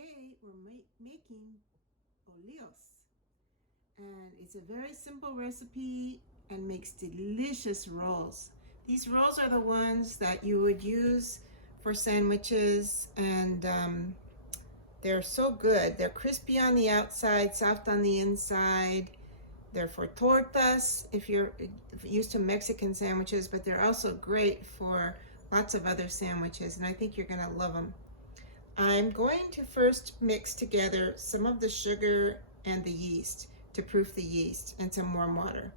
today we're making bolillos, and it's a very simple recipe and makes delicious rolls. These rolls are the ones that you would use for sandwiches, and they're so good. They're crispy on the outside, soft on the inside. They're for tortas if you're used to Mexican sandwiches, but they're also great for lots of other sandwiches, and I think you're gonna love them. I'm going to first mix together some of the sugar and the yeast to proof the yeast and some warm water.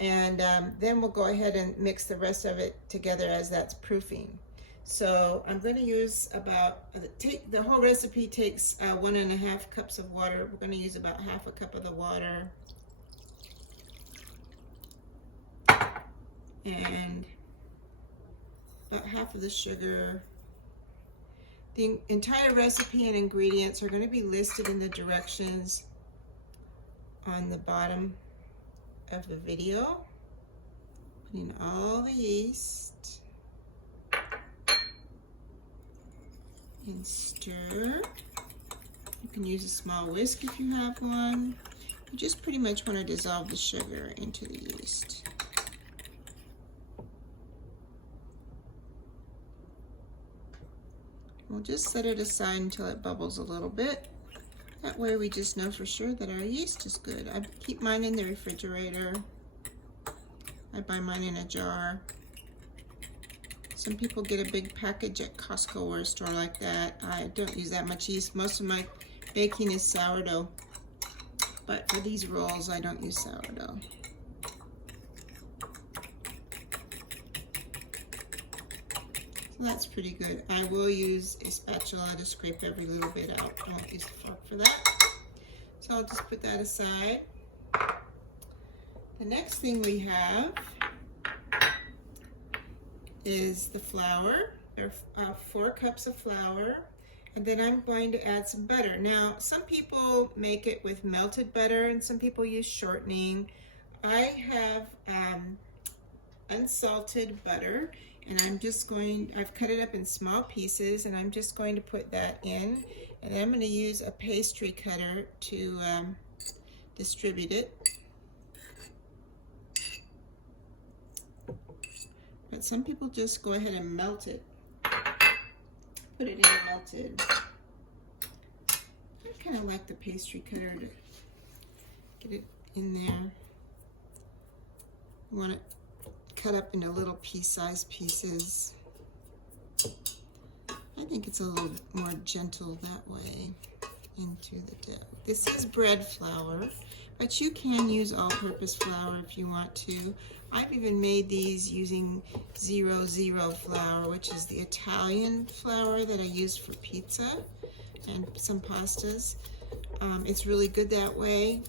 And then we'll go ahead and mix the rest of it together as that's proofing. So I'm going to use about, the whole recipe takes 1.5 cups of water. We're going to use about half a cup of the water. And about half of the sugar. The entire recipe and ingredients are going to be listed in the directions on the bottom of the video. Put in all the yeast and stir. You can use a small whisk if you have one. You just pretty much want to dissolve the sugar into the yeast. We'll just set it aside until it bubbles a little bit. That way we just know for sure that our yeast is good. I keep mine in the refrigerator. I buy mine in a jar. Some people get a big package at Costco or a store like that. I don't use that much yeast. Most of my baking is sourdough. But for these rolls, I don't use sourdough. That's pretty good. I will use a spatula to scrape every little bit out. I won't use a fork for that. So I'll just put that aside. The next thing we have is the flour. There are 4 cups of flour. And then I'm going to add some butter. Now, some people make it with melted butter and some people use shortening. I have unsalted butter. And I've cut it up in small pieces, and I'm just going to put that in. And then I'm going to use a pastry cutter to distribute it. But some people just go ahead and melt it. Put it in melted. I kind of like the pastry cutter to get it in there. You want it cut up into little pea-sized pieces. I think it's a little more gentle that way into the dough. This is bread flour, but you can use all-purpose flour if you want to. I've even made these using 00 flour, which is the Italian flour that I use for pizza and some pastas. It's really good that way.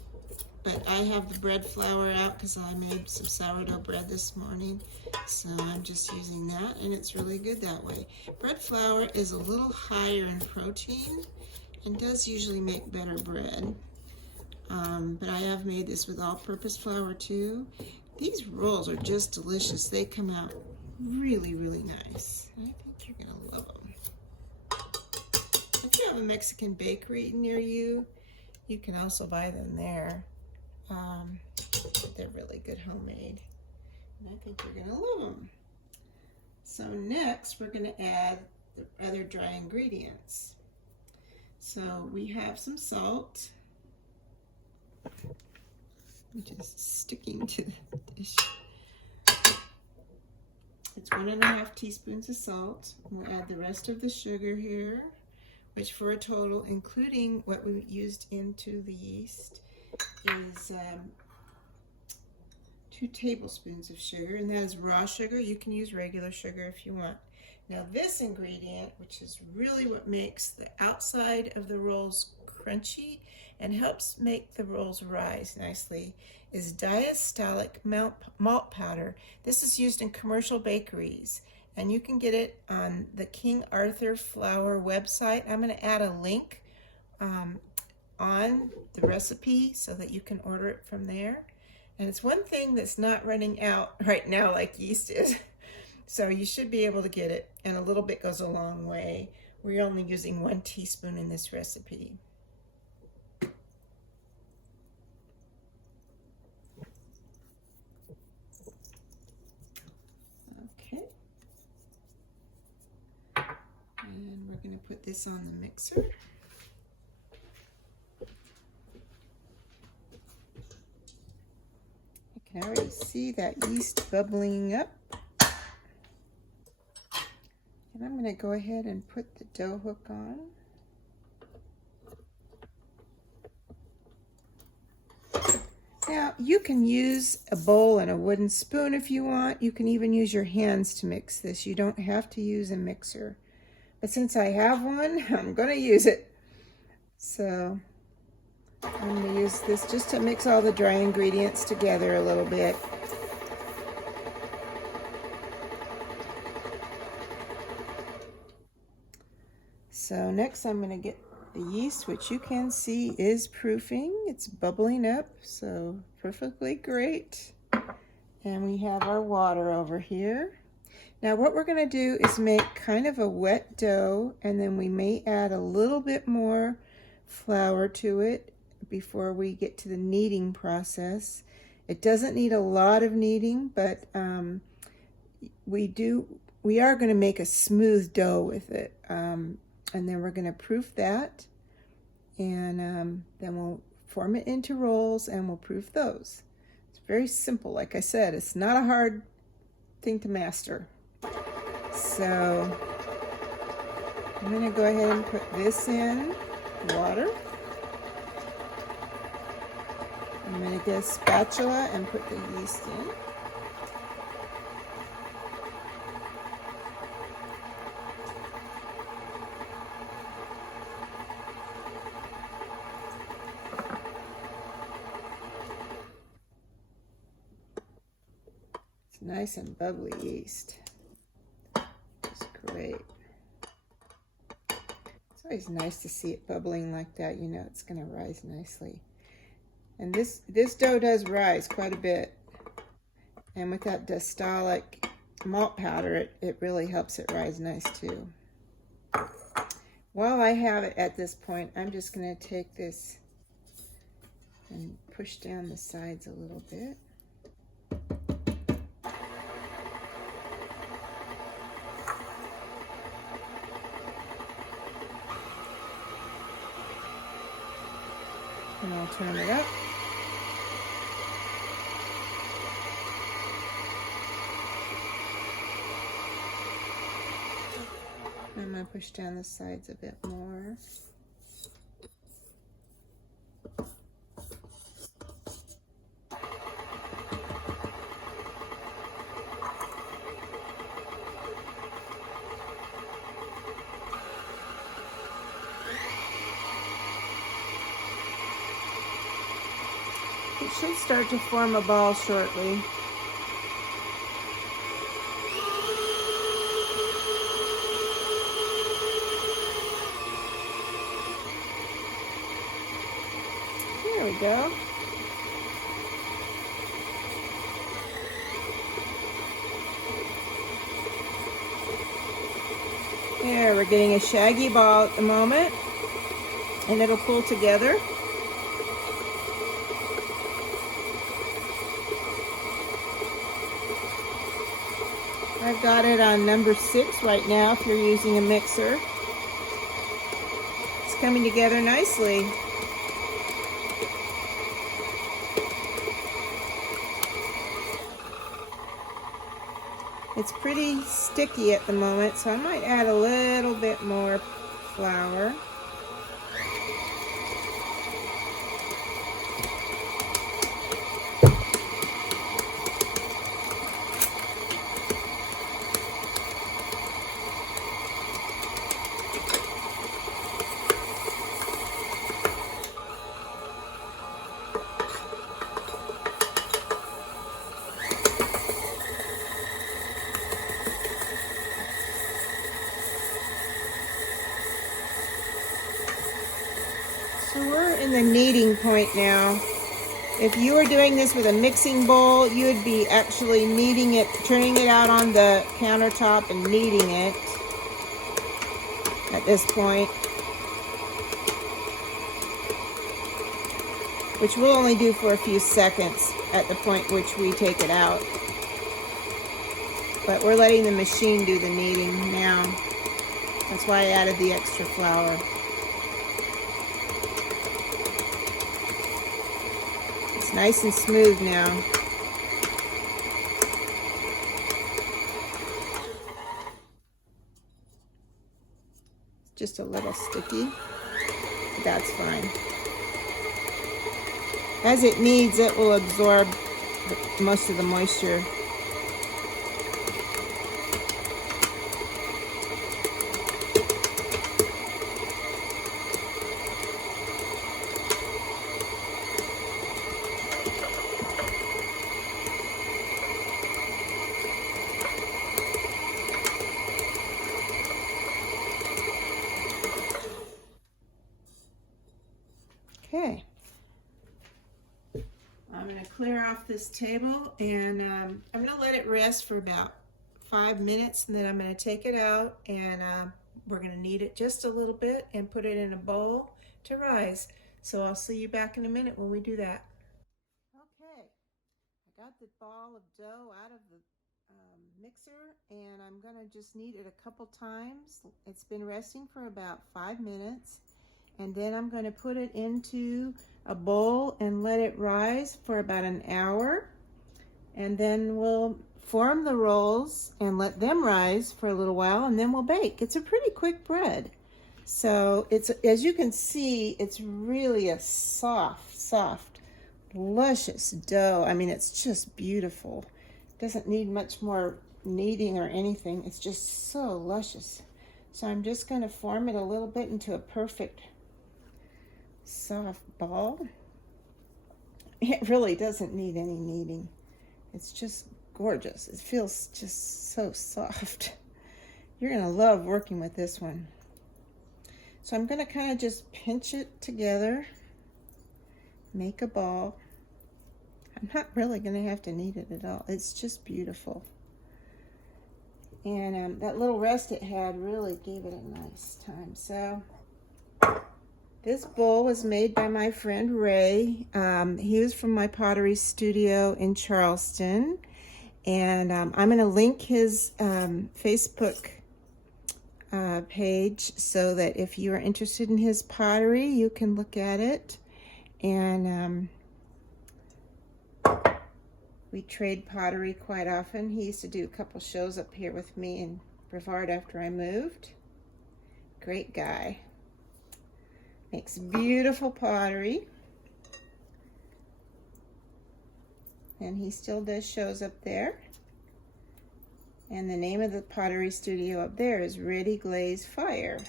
But I have the bread flour out because I made some sourdough bread this morning. So I'm just using that, and it's really good that way. Bread flour is a little higher in protein and does usually make better bread. But I have made this with all-purpose flour too. These rolls are just delicious. They come out really, really nice. I think you're gonna love them. If you have a Mexican bakery near you, you can also buy them there. They're really good homemade, and I think you're gonna love them. So next we're gonna add the other dry ingredients. So we have some salt, which is sticking to the dish. It's 1.5 teaspoons of salt. We'll add the rest of the sugar here, which for a total, including what we used into the yeast, is 2 tablespoons of sugar, and that is raw sugar. You can use regular sugar if you want. Now this ingredient, which is really what makes the outside of the rolls crunchy and helps make the rolls rise nicely, is diastolic malt powder. This is used in commercial bakeries, and you can get it on the King Arthur Flour website. I'm going to add a link on the recipe so that you can order it from there. And it's one thing that's not running out right now like yeast is. So you should be able to get it, and a little bit goes a long way We're only using 1 teaspoon in this recipe. Okay. And we're going to put this on the mixer. I can already see that yeast bubbling up. And I'm going to go ahead and put the dough hook on. Now, you can use a bowl and a wooden spoon if you want. You can even use your hands to mix this. You don't have to use a mixer. But since I have one, I'm going to use it. So I'm going to use this just to mix all the dry ingredients together a little bit. So next I'm going to get the yeast, which you can see is proofing. It's bubbling up, so perfectly great. And we have our water over here. Now what we're going to do is make kind of a wet dough, and then we may add a little bit more flour to it before we get to the kneading process. It doesn't need a lot of kneading, but we are going to make a smooth dough with it. And then we're going to proof that, and then we'll form it into rolls and we'll proof those. It's very simple. Like I said, it's not a hard thing to master. So I'm going to go ahead and put this in water. I'm going to get a spatula and put the yeast in. It's nice and bubbly yeast. It's great. It's always nice to see it bubbling like that. You know it's going to rise nicely. And this dough does rise quite a bit. And with that distolic malt powder, it really helps it rise nice too. While I have it at this point, I'm just going to take this and push down the sides a little bit. And I'll turn it up. I'm going to push down the sides a bit more. It should start to form a ball shortly. There we go. There, we're getting a shaggy ball at the moment, and it'll pull together. I've got it on number 6 right now if you're using a mixer. It's coming together nicely. It's pretty sticky at the moment, so I might add a little bit more flour. So we're in the kneading point now. If you were doing this with a mixing bowl, you would be actually kneading it, turning it out on the countertop and kneading it. at this point, which we'll only do for a few seconds at the point which we take it out. But we're letting the machine do the kneading now. That's why I added the extra flour. It's nice and smooth now. Just a little sticky, but that's fine. As it kneads, it will absorb most of the moisture. Okay, I'm going to clear off this table, and I'm going to let it rest for about 5 minutes, and then I'm going to take it out, and we're going to knead it just a little bit and put it in a bowl to rise. So I'll see you back in a minute when we do that. Okay, I got the ball of dough out of the mixer, and I'm going to just knead it a couple times. It's been resting for about 5 minutes. And then I'm going to put it into a bowl and let it rise for about an hour. And then we'll form the rolls and let them rise for a little while, and then we'll bake. It's a pretty quick bread. So it's, as you can see, it's really a soft, luscious dough. I mean, it's just beautiful. It doesn't need much more kneading or anything. It's just so luscious. So I'm just going to form it a little bit into a perfect soft ball. It really doesn't need any kneading. It's just gorgeous. It feels just so soft. You're gonna love working with this one. So I'm gonna kind of just pinch it together, make a ball. I'm not really gonna have to knead it at all. It's just beautiful. And that little rest it had really gave it a nice time. So this bowl was made by my friend Ray. He was from my pottery studio in Charleston. And I'm going to link his Facebook page so that if you are interested in his pottery, you can look at it. And we trade pottery quite often. He used to do a couple shows up here with me in Brevard after I moved. Great guy. Makes beautiful pottery, and he still does shows up there. And the name of the pottery studio up there is Ready Glaze Fire.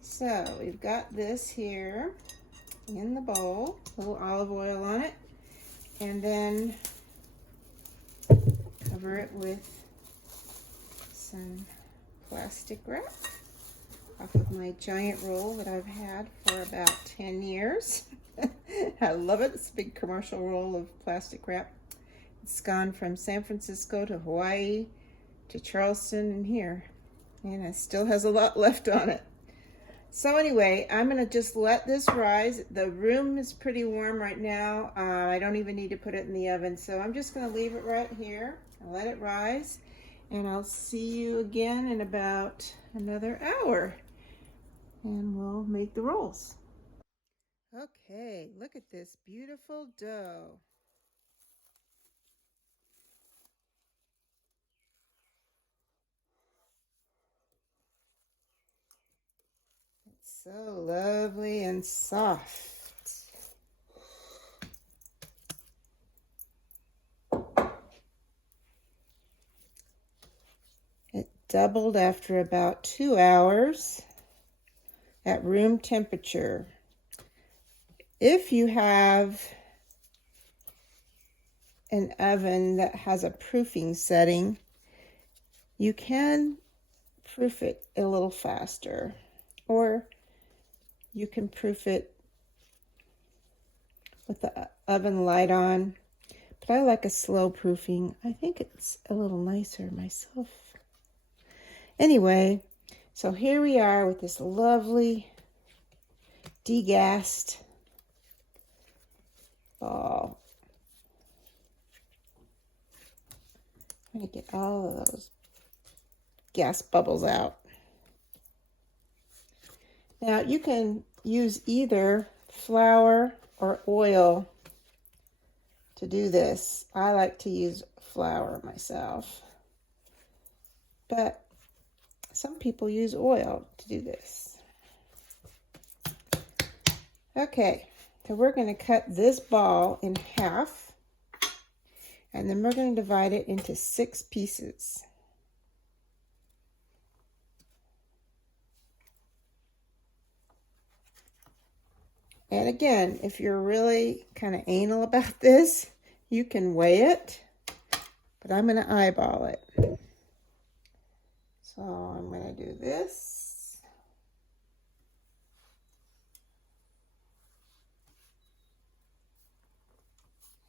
So we've got this here in the bowl, a little olive oil on it, and then cover it with some plastic wrap off of my giant roll that I've had for about 10 years. I love it. It's a big commercial roll of plastic wrap. It's gone from San Francisco to Hawaii to Charleston and here, and it still has a lot left on it. So anyway, I'm going to just let this rise. The room is pretty warm right now. I don't even need to put it in the oven, so I'm just going to leave it right here and let it rise. And I'll see you again in about another hour, and we'll make the rolls. Okay, look at this beautiful dough. It's so lovely and soft. It doubled after about 2 hours at room temperature. If you have an oven that has a proofing setting, you can proof it a little faster, or you can proof it with the oven light on. But But I like a slow proofing. I think it's a little nicer myself. Anyway, so here we are with this lovely degassed ball. I'm going to get all of those gas bubbles out. Now you can use either flour or oil to do this. I like to use flour myself, but some people use oil to do this. Okay, so we're going to cut this ball in half, and then we're going to divide it into 6 pieces. And again, if you're really kind of anal about this, you can weigh it, but I'm going to eyeball it. So I'm going to do this.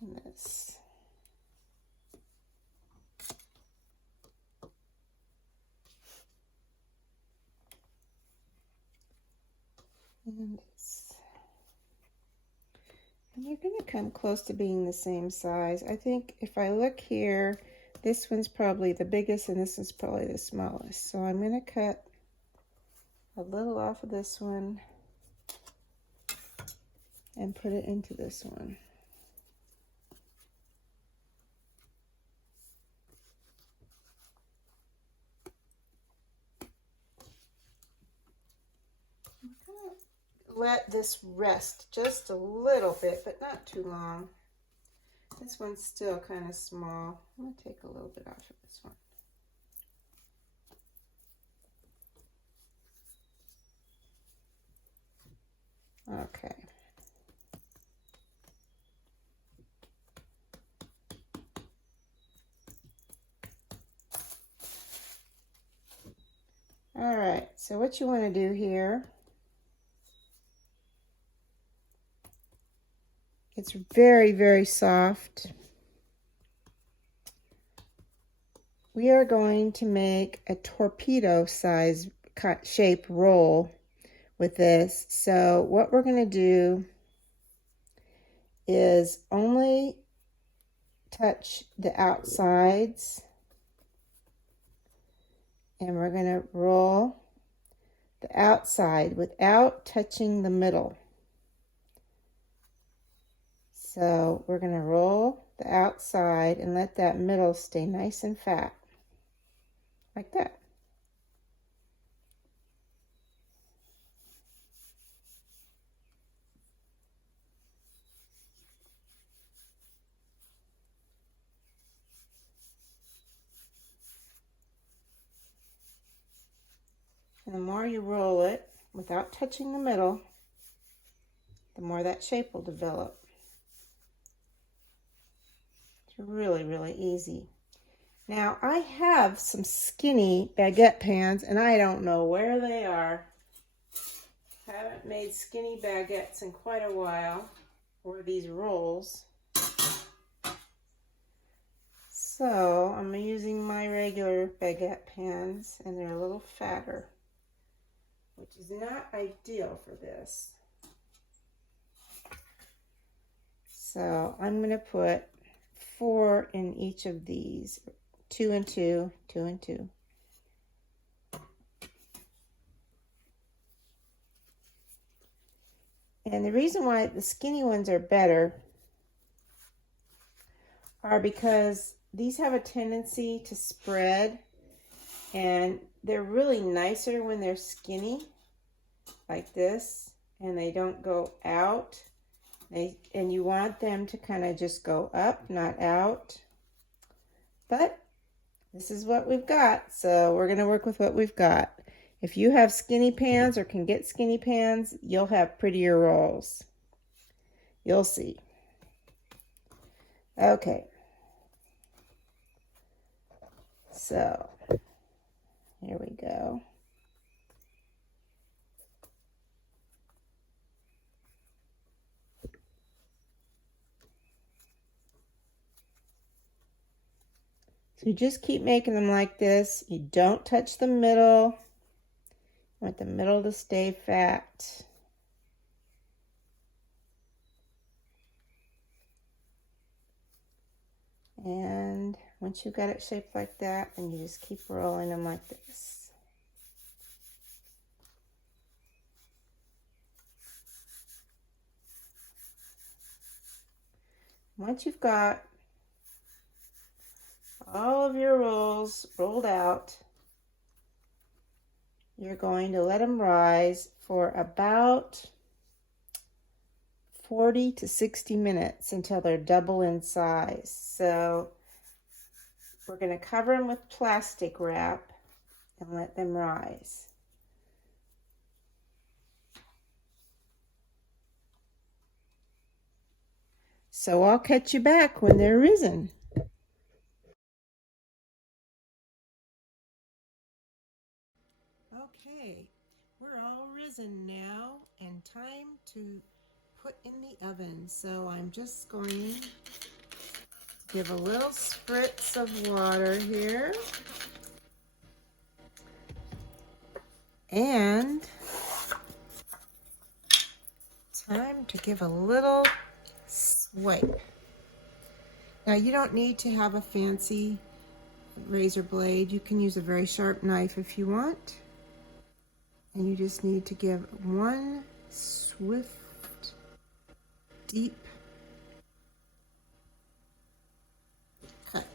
And this. And this. And they're going to come close to being the same size. I think if I look here, this one's probably the biggest and this one's probably the smallest. So I'm going to cut a little off of this one and put it into this one. Let this rest just a little bit, but not too long. This one's still kind of small. I'm going to take a little bit off of this one. Okay. All right, so what you want to do here, it's very, very soft. We are going to make a torpedo size shape roll with this. So what we're going to do is only touch the outsides, and we're going to roll the outside without touching the middle. So we're going to roll the outside and let that middle stay nice and fat, like that. And the more you roll it without touching the middle, the more that shape will develop. It's really, really easy. Now I have some skinny baguette pans and I don't know where they are. I haven't made skinny baguettes in quite a while, or these rolls. So I'm using my regular baguette pans, and they're a little fatter, which is not ideal for this. So I'm going to put 4 in each of these, 2 and 2, 2 and 2. And the reason why the skinny ones are better are because these have a tendency to spread, and they're really nicer when they're skinny like this and they don't go out. And you want them to kind of just go up, not out. But this is what we've got, so we're going to work with what we've got. If you have skinny pans or can get skinny pans, you'll have prettier rolls. You'll see. Okay. So, here we go. So you just keep making them like this. You don't touch the middle. You want the middle to stay fat. And once you've got it shaped like that, then you just keep rolling them like this. Once you've got all of your rolls rolled out, you're going to let them rise for about 40 to 60 minutes until they're double in size. So we're going to cover them with plastic wrap and let them rise. So I'll catch you back when they're risen. Okay, we're all risen now and time to put in the oven. So I'm just going to give a little spritz of water here. And time to give a little swipe. Now you don't need to have a fancy razor blade. You can use a very sharp knife if you want. And you just need to give one swift, deep cut.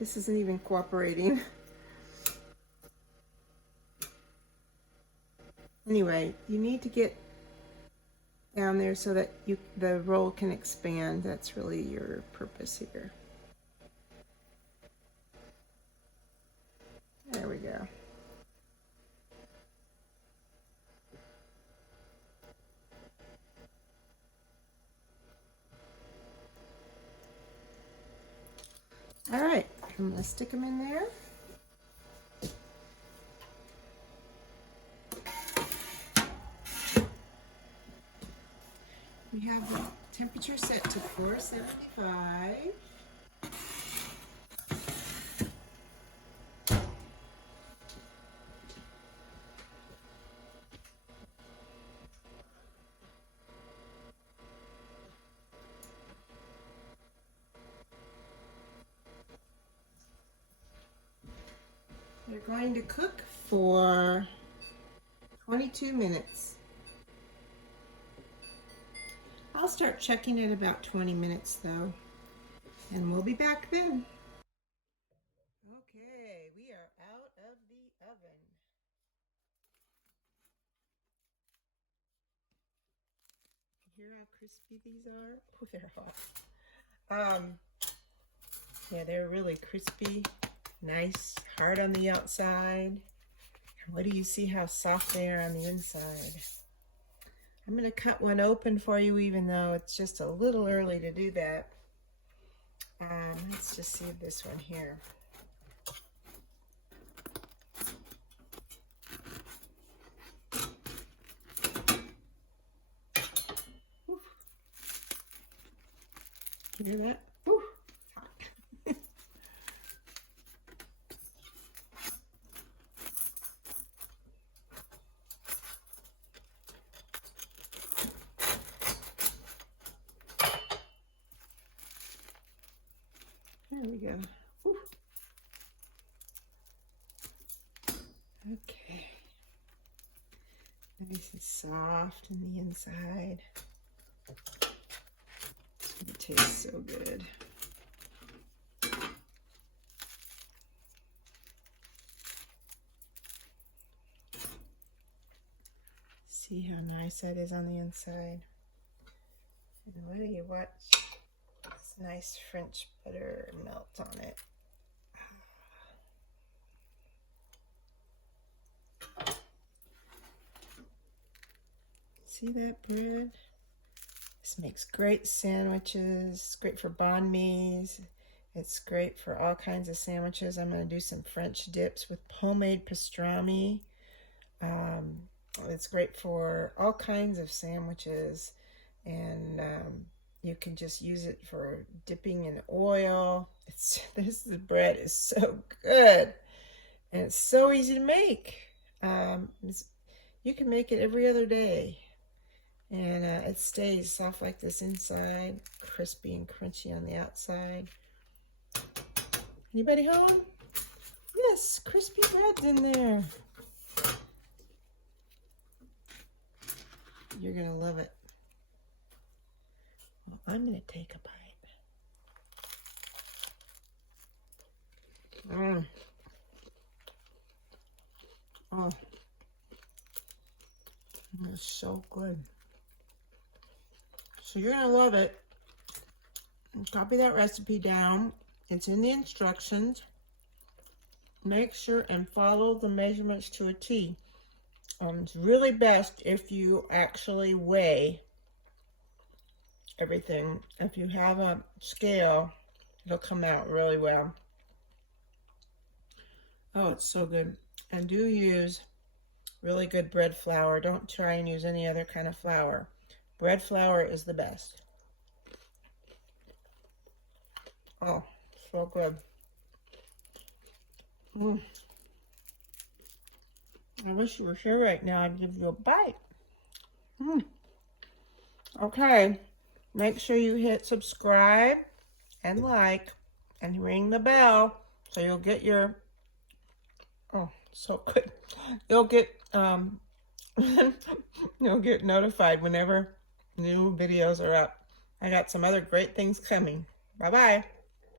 This isn't even cooperating. Anyway, you need to get down there so that the roll can expand. That's really your purpose here. There we go. All right, I'm gonna stick them in there. We have the temperature set to 475. They're going to cook for 22 minutes. I'll start checking at about 20 minutes though, and we'll be back then. Okay, we are out of the oven. Hear how crispy these are? Oh, they're hot. Yeah, they're really crispy, nice, hard on the outside. And what do you see how soft they are on the inside? I'm going to cut one open for you, even though it's just a little early to do that. Let's just see this one here. Whew. Hear that? Whew. Hot. There we go. Whew. Okay. Nice and soft on the inside. It tastes so good. See how nice that is on the inside. And what do you watch? This nice French butter melt on it. See that bread? This makes great sandwiches. It's great for banh mi's. It's great for all kinds of sandwiches. I'm going to do some French dips with homemade pastrami. It's great for all kinds of sandwiches. And You can just use it for dipping in oil. This bread is so good, and it's so easy to make. You can make it every other day, and it stays soft like this inside, crispy and crunchy on the outside. Anybody home? Yes, crispy bread's in there. You're gonna love it. Well, I'm gonna take a bite. Oh, it's so good. So you're gonna love it. Copy that recipe down. It's in the instructions. Make sure and follow the measurements to a T. It's really best if you actually weigh everything. If you have a scale, it'll come out really well. Oh, it's so good. And do use really good bread flour. Don't try and use any other kind of flour. Bread flour is the best. Oh, so good. I wish you were here right now. I'd give you a bite. Okay, make sure you hit subscribe and like and ring the bell so you'll get your, oh, so good. You'll get you'll get notified whenever new videos are up. I got some other great things coming. Bye-bye.